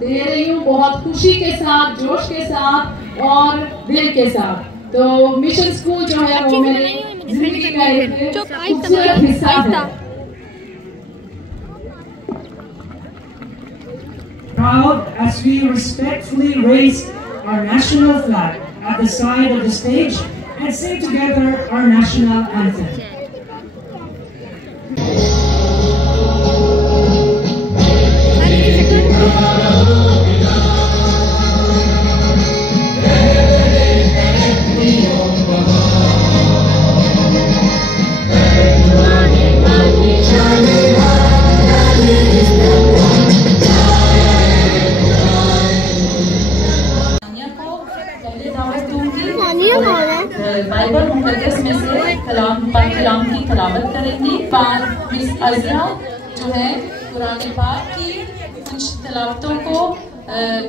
दे रही हूँ बहुत खुशी के साथ, जोश के साथ और दिल के साथ। तो मिशन स्कूल जो है वो मेरी जिंदगी का एक खूबसूरत हिस्सा है। Proud as we respectfully raise our national flag at the side of the stage and sing together our national anthem. Bible मुकद्दस में से कलाम की तलावत करेंगी। मिस अज़िया जो है कुरान पाक की कुछ तलावतों को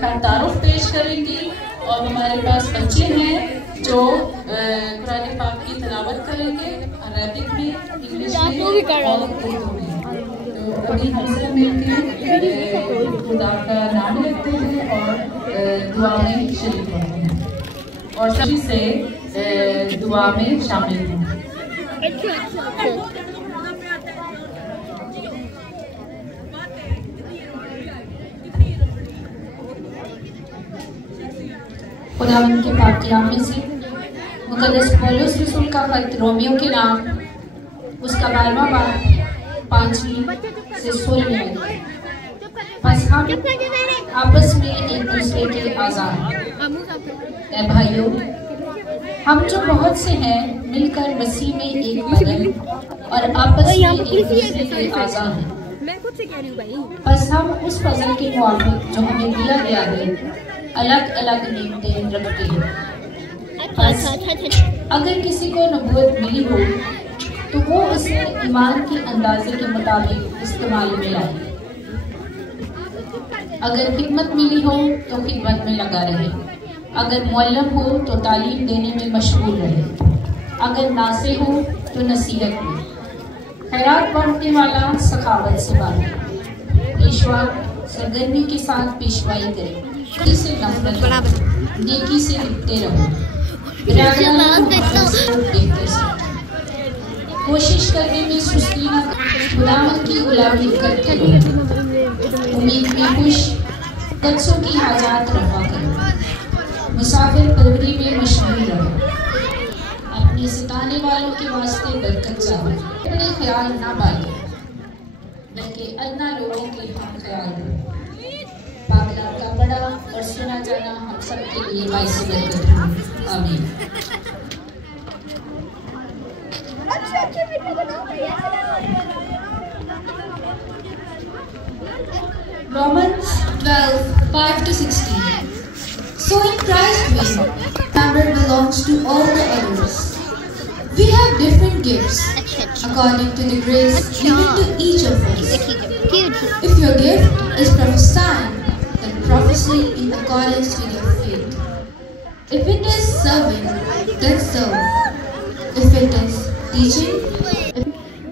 का तारुफ पेश करेंगी और हमारे पास बच्चे हैं जो कुरान पाक की तलावत करेंगे अरबिक में, इंग्लिश में और उर्दू में। तो अभी हम सब मिलकर खुदा का नाम लेते हैं और दुआ में शरीक होते हैं और सभी से दुआ में शामिल हूँ। खुदावंद के पाक कलाम में से मुकद्दस पौलुस रसूल का खत रोमियो के नाम उसका 12वां बाब 5वीं से 16वीं आयत। बस हम आपस में एक दूसरे के आज़ाद ऐ भाइयों, हम जो बहुत से हैं मिलकर मसीह में एक बदन और आपस में एक दूसरे के आज़ाद हैं। बस हम उस फजल के मुताबिक जो हमें दिया गया है अलग अलग नियमतें रखते हैं। बस अगर किसी को नबूवत मिली हो तो वो उसे ईमान के अंदाजे के मुताबिक इस्तेमाल में लाए। अगर खिदमत मिली हो तो खिदमत में लगा रहे, अगर मुअल्लिम हो तो तालीम देने में मशगूल रहे, अगर नासे हो तो नसीहत में, खैरात बांटने वाला सखावत से बांटे, पेशवा सरगर्मी के साथ पेशवाई करे, खुदी से नफरत करो, नेकी से लिपटे रहो, कोशिश करने में सुस्ती न करो, खुदावंद की गुलामी करते रहो, उम्मीद में खुश, कच्चों की हाजात रफा करो, मुसाफिर परवरी में मशगूल रहो, अपने सिताने वालों के वास्ते बरकत चाहो, अपने ख्याल ना बांधो बल्कि अदना लोगों के हम ख्याल रहो। पाकलाम का बड़ा और सुना जाना हम सब के लिए बाइस बरकत हो। आमीन। Romans 12:5-16. So in Christ we, member belongs to all the others. We have different gifts according to the grace given to each of us. If your gift is prophesying, then prophesy in accordance with your faith. If it is serving, then serve. If it is teaching,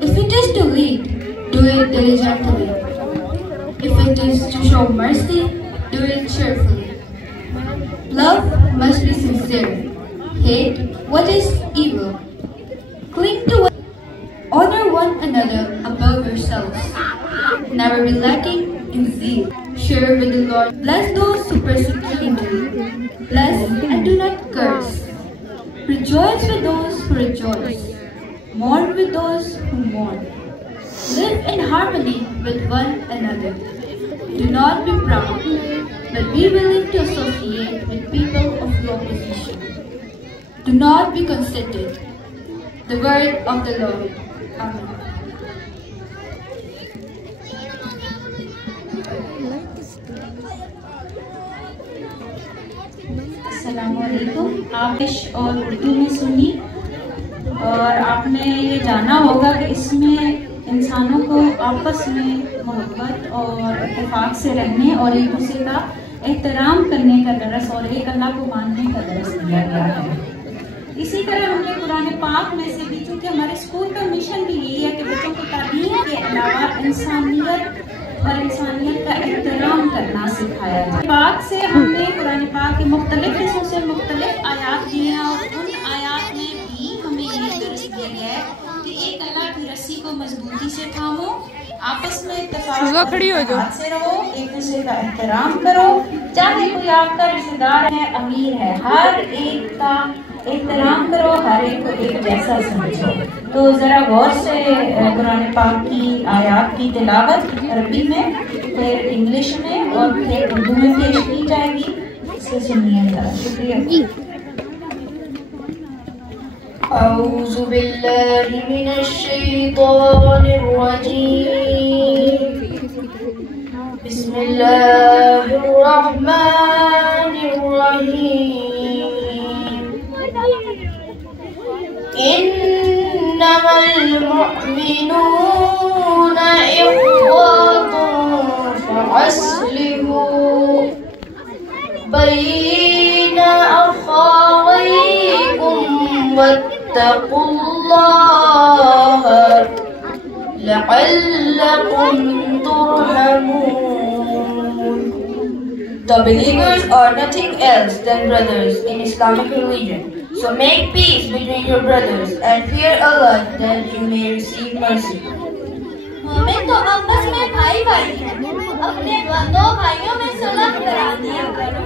if it is to lead, do it diligently. If it is to show mercy, do it cheerfully. Love must be sincere. Hate what is evil. Cling to what. Honor one another above yourselves. Never be lacking in zeal. Share with the Lord. Bless those who persecute you. Bless and do not curse. Rejoice with those who rejoice. Mourn with those who mourn. Live in harmony with one another. Do not be proud, but be willing to associate with people of low position. Do not be conceited. The word of the Lord. Amen. अस्सलामुअलैकुम। आप और उर्दू में सुनी और आपने ये जाना होगा कि इसमें इंसानों को आपस में मोहब्बत और इत्तेफाक से रहने और एक दूसरे का एहतराम करने का दरस और एक अल्लाह को मानने का दरस दिया गया है। इसी तरह हमने कुरान पाक में से भी, चूँकि हमारे स्कूल का मिशन भी यही है कि बच्चों को तालीम के अलावा इंसानियत और इंसानियत का एहतराम करना सिखाया जाए। पाक से हमने कुरान पाक के मुख्तलिफ हिस्सों से मुख्तलिफ आयात दिए हैं और उन आयात में भी हमें ये दर्ज दिया गया है कि एक अल्लाह की रस्सी को मजबूती से थामो, आपस में इत्तेफाक से रहो, एक दूसरे का एहतराम करो, चाहे कोई आपका रिश्तेदार है, अमीर है, हर एक का एहतराम करो, हर एक को एक जैसा समझो। तो जरा गौर से कुरान पाक की आयात की तिलावत अरबी में, फिर इंग्लिश में और फिर उर्दू में पेश की जाएगी, इसे सुनिएगा। शुक्रिया। औज़ु बिल्लाहि मिनश शैतानिर रजीम। बिस्मिल्लाहिर रहमानिर रहीम। इन्नमल मुअमिनूना इख्वतुन फअस्लिहू बैना अख़ावैकुम वत्तक़ुल्लाह लअल्लकुम तुरहमून। The believers are nothing else than brothers in Islamic religion. So make peace between your brothers and fear Allah that you may receive mercy. मोमिन तो आपस में भाई भाई हैं, अपने दो भाइयों में सुलह करा दिया करो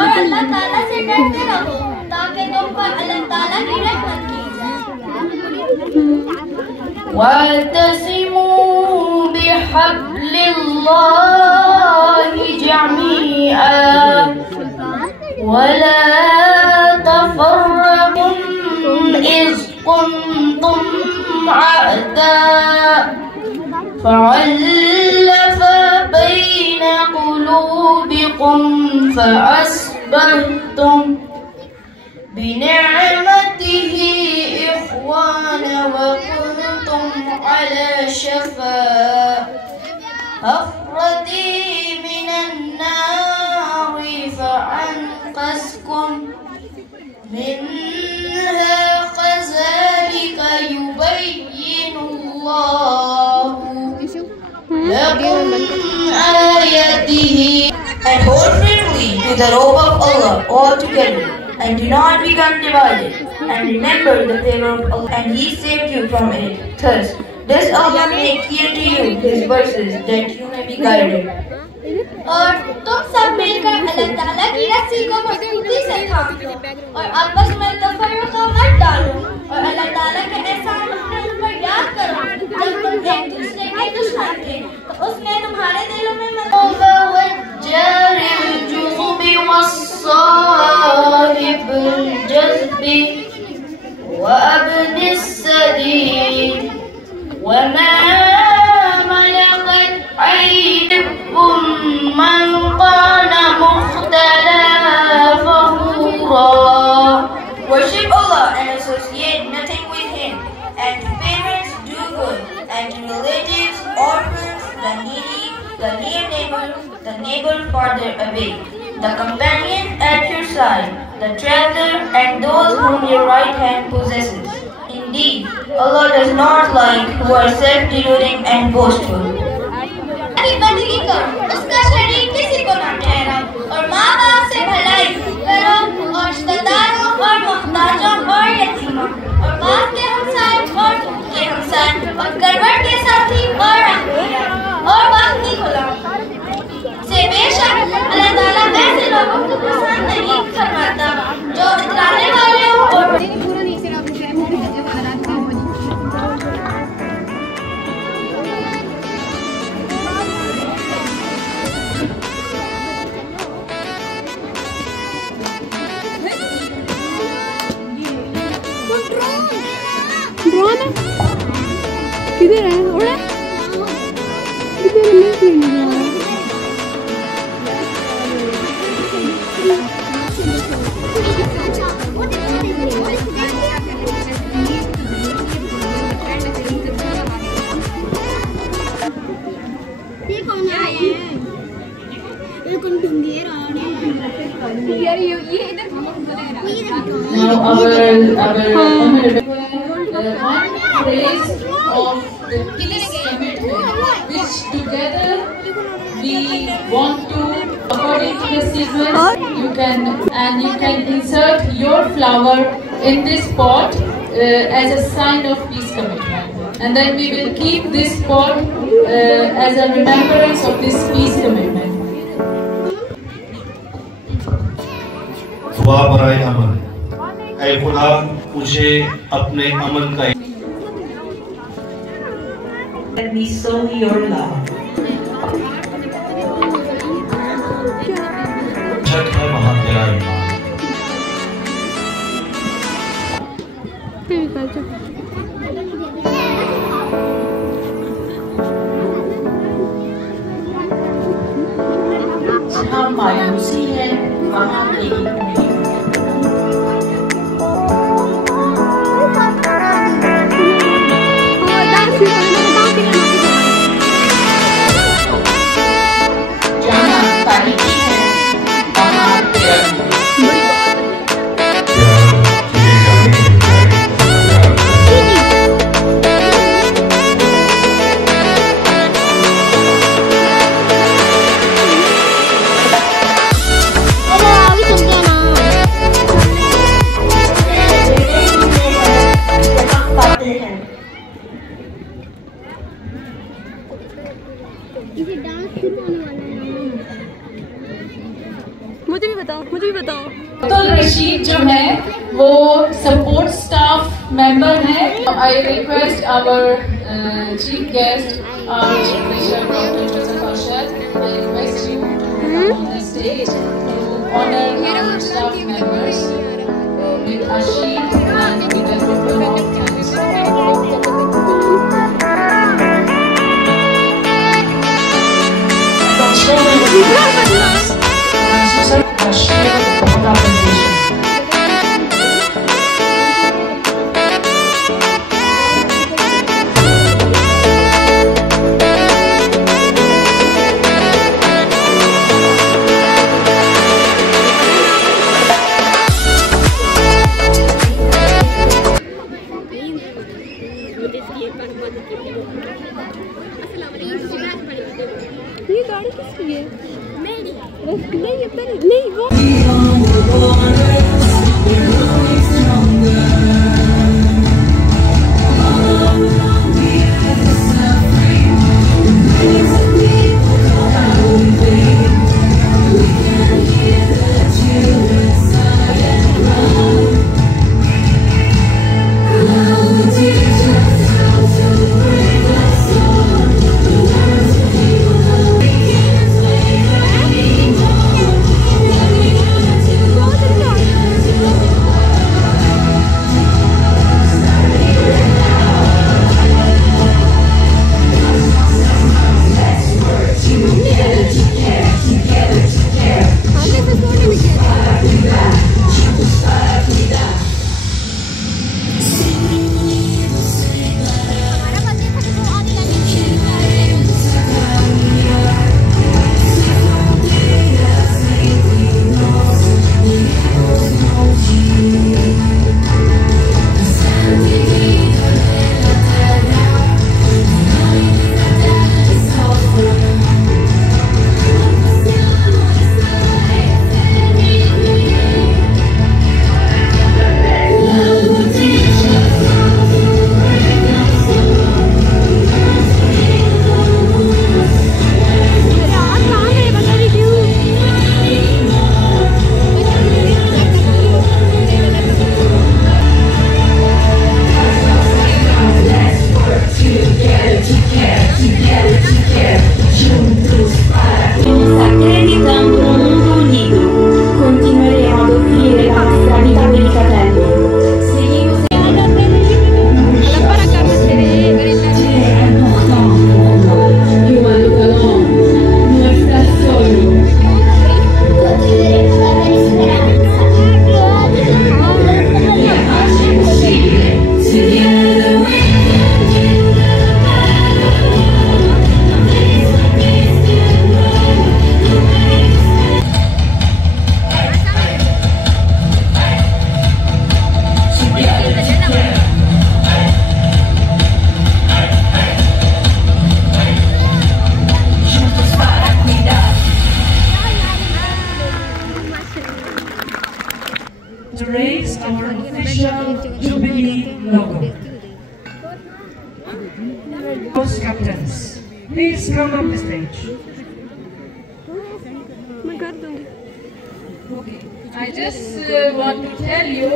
और अल्लाह ताला से डरते रहो ताकि तुम पर अल्लाह ताला की रहमत की जाए। वातसिमू बिहब्लिल्लाहि जमीअन वला तफर्रक़ू इज़ कुंतुम अअदाअ फअल्लफ़ बैन क़ुलूबिकुम फअस्बहतुम बिनिअमतिही इख़वाना वकुंतुम अला शफ़ा हफ़रति मिनन्नारि फअन्क़ज़कुम मिन्हा कज़ालिका युबय्यिनुल्लाहु लकुम आयतिही। And hold firmly to the rope of Allah altogether, and do not become divided, and remember the favor of Allah, and He saved you from it. Thus, does Allah make clear to you His verses that you may be guided. और तुम सब मिलकर अल्लाह ताला की रस्सी को मजबूती से थाम लो और आपस में तफर्रुक़ मत डालो और अल्लाह ताला के एहसान अपने ऊपर याद करो। जब तुम एक दूसरे के दुश्मन थे तो उसने तुम्हारे दिलों में من كان مختلا فخورا. Worship Allah and associate nothing with Him, and to parents do good, and to relatives, orphans, the needy, the near neighbor, the neighbor farther away, the companion at your side, the traveler, and those whom your right hand possesses. Indeed, Allah does not like who are self-deluding and boastful. बंदगी करो, उसका शरीक किसी को न ठहराओ और माँ बाप से भलाई करो और रिश्तेदारों और मुहताजों और यतीमों और बाप के हमसाए और दूर के हमसाए और करवट के साथी और अंबिया और वक्ती गुलाम से बेशक अल्लाह ताला ऐसे लोगों को पसंद नहीं फरमाता जो इतराने वाले हों और किधर है उड़ा किधर praise of the peace commitment, which together we want to, according to the sequence, you can insert your flower in this pot as a sign of peace commitment, and then we will keep this pot as a remembrance of this peace commitment. दुआ बराए अमन, ऐ खुदा मुझे अपने अमन का Let me sow your love. Chhath है वहाँ तेरा ईमान। जहाँ मायूसी है वहाँ एक नहीं। मुझे भी बताओ। अब्दुल रशीद जो है वो सपोर्ट स्टाफ मेंबर है। I request our chief guest our chief bishop doctor Joseph Asher, I request you to come on the stage to honour our staff members with a sheet and with a ribbon of thanks. ये गाड़ी किसकी है? मेरी। नहीं वो official Jubilee logo. Those captains, please come up the stage. Okay. I just want to tell you,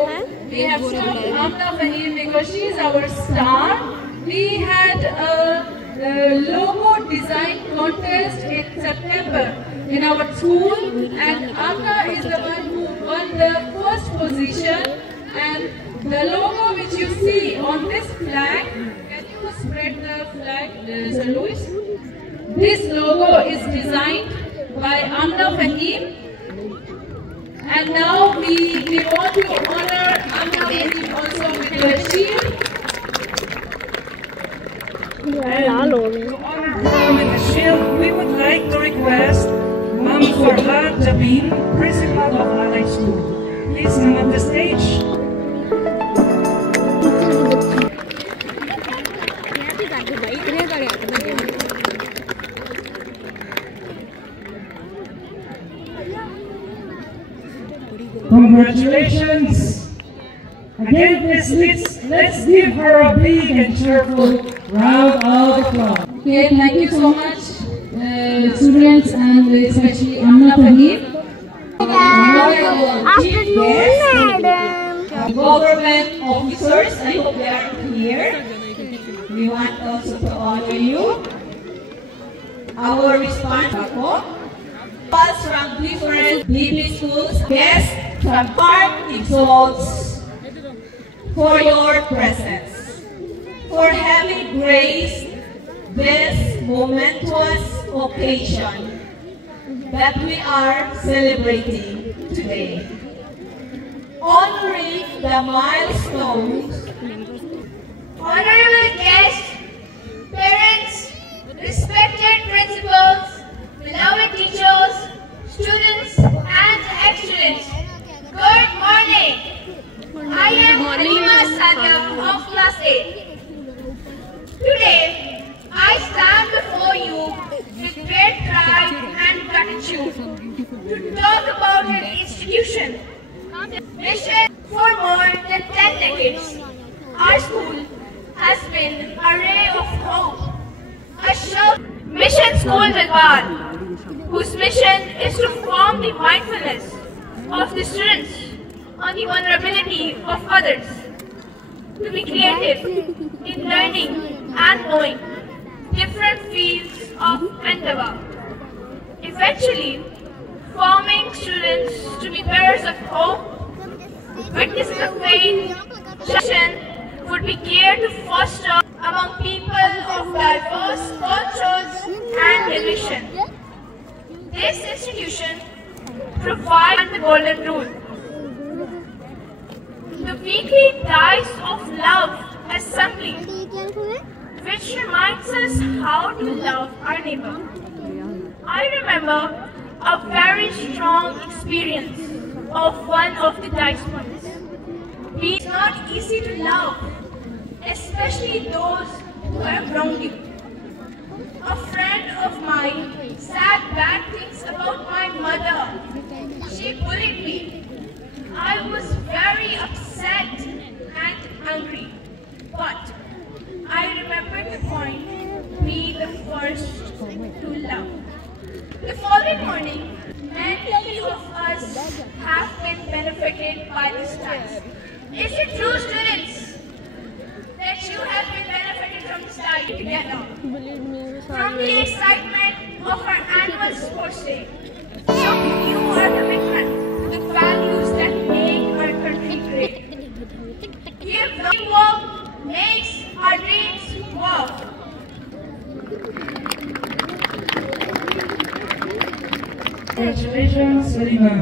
we have stopped Amna Fahim because she is our star. We had a logo design contest in September in our school, and Amna is the one who won the first position. And the logo which you see on this flag, can you spread the flag, Sir Louis? This logo is designed by Amna Fahim. And now we want to honor Amna Fahim also with the shield. And to honor her with the shield, we would like to request Ma'am Farhad Jabin, Principal of Allied School. Please come up the stage. Congratulations! Again, let's give her a big and cheerful round of applause. Okay, thank you so much, students, and especially Amna Fahim. Chief guests, government officers, I hope they are here. We want also to honor you. Our response, from different DP schools, guests from heart exalts for your presence, for having graced this momentous occasion that we are celebrating today. Honoring the milestones. Honorable guests, parents, respected principals, beloved teachers, students and ex-students, good morning. I am Halima Sadia of Class 8. Today, I stand before you with great pride and gratitude to talk about an institution mission for more than 10 decades. Our school has been a ray of hope, a shout. Mission School Bilwal, whose mission is to form the mindfulness of the students on the vulnerability of others, to be creative in learning and knowing different fields of endeavor, eventually forming students to be bearers of hope, witnesses of faith. Mission would be geared to foster among people of diverse cultures and religion. This institution provides the golden rule. The weekly Dice of Love Assembly, which reminds us how to love our neighbor. I remember a very strong experience of one of the dice points. It's not easy to love, especially those who have wronged you. A friend of mine said bad things about my mother. She bullied me. I was very upset and angry. But I remembered the point, be the first to love. The following morning, many of us have been benefited by this dice. Is it true, students, that you have been benefited from this dice together? From the excitement of our annual sports day, showing you our commitment to the values that make our country great. Teamwork makes our dreams work. Congratulations, Salima.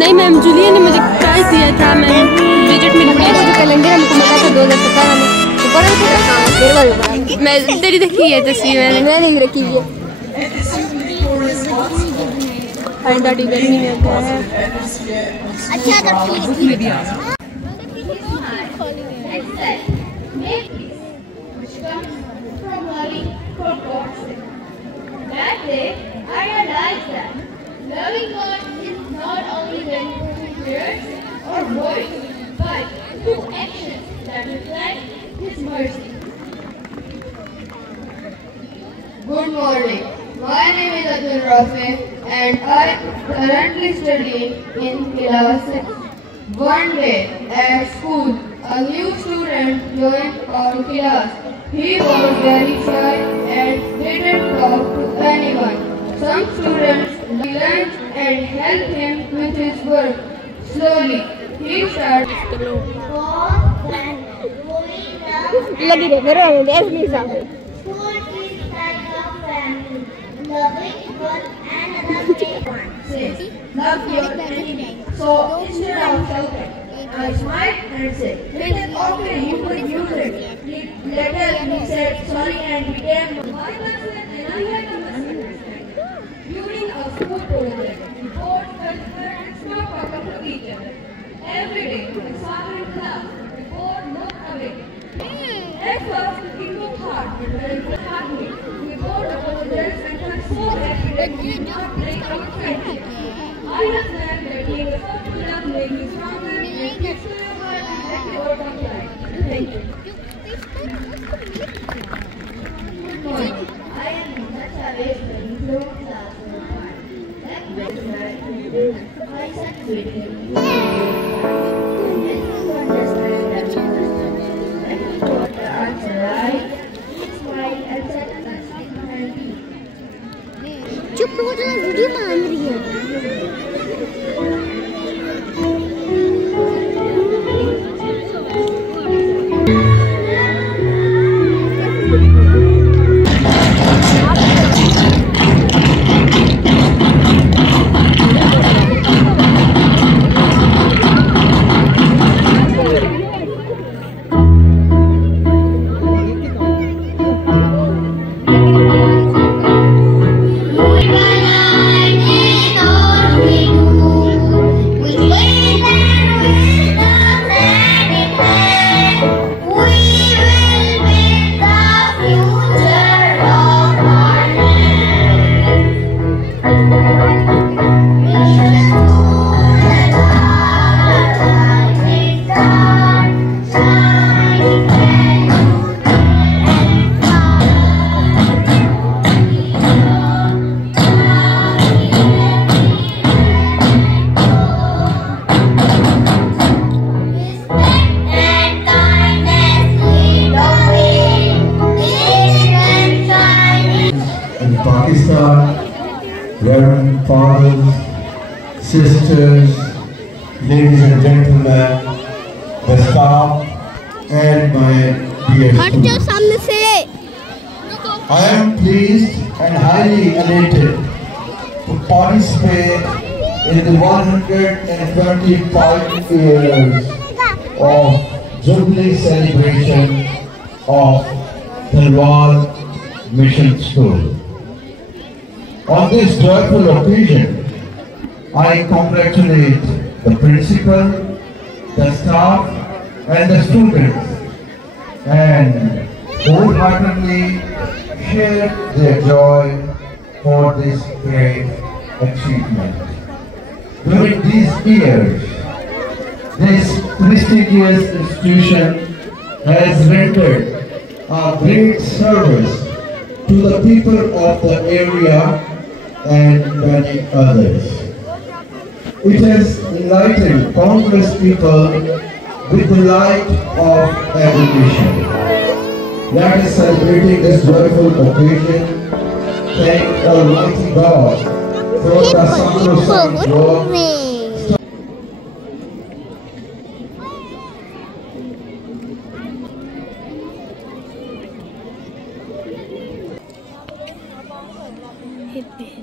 नहीं ma'am, Julia ने मुझे prize दिया था। मैं visit में मुझे calendar हमको मिला था 2017 में। मैं तेरी देखी है तस्वीर, मैंने नहीं रखी है। दादी गर्मी में आता है। अच्छा That day, I realized that loving God is not only when through words or words, but through actions that reflect His mercy. Good morning. My name is Abdul Rafi and I currently study in class 6. One day at school, a new student joined our class. He was very shy and didn't talk to anyone. Some students learned and helped him with his work. Slowly, he started. School is like a family, loving one another. Love your enemy. So instead of shouting, I smiled and said, "It is okay, you could use it." Later he said sorry and became my person, and I had a misunderstanding. During a school program, we both felt and spoke talking to each other. Every day, we saw her in class. We both looked away. At first, it was hard, but when it was happening, we both apologized and were so happy that we did not break our friendship. I have learned that being a soft love makes you stronger and keeps you alive and let you overcome life. Thank you. Good morning. I am Natasha Westman from class 1. That was my certificate. When you understand that you got the answer right, smile and said thank you. चुप हो जा, video मान रही है। Reverend fathers, sisters, ladies and gentlemen, the staff, and my dear students. I am pleased and highly elated to participate in the 125 years of Jubilee celebration of Talwar Mission School. On this joyful occasion, I congratulate the principal, the staff, and the students, and wholeheartedly share their joy for this great achievement. During these years, this prestigious institution has rendered a great service to the people of the area and many others. It has enlightened countless people with the light of education. Let us celebrating this joyful occasion. Thank Almighty God for the sacrosanct work. Hip hip.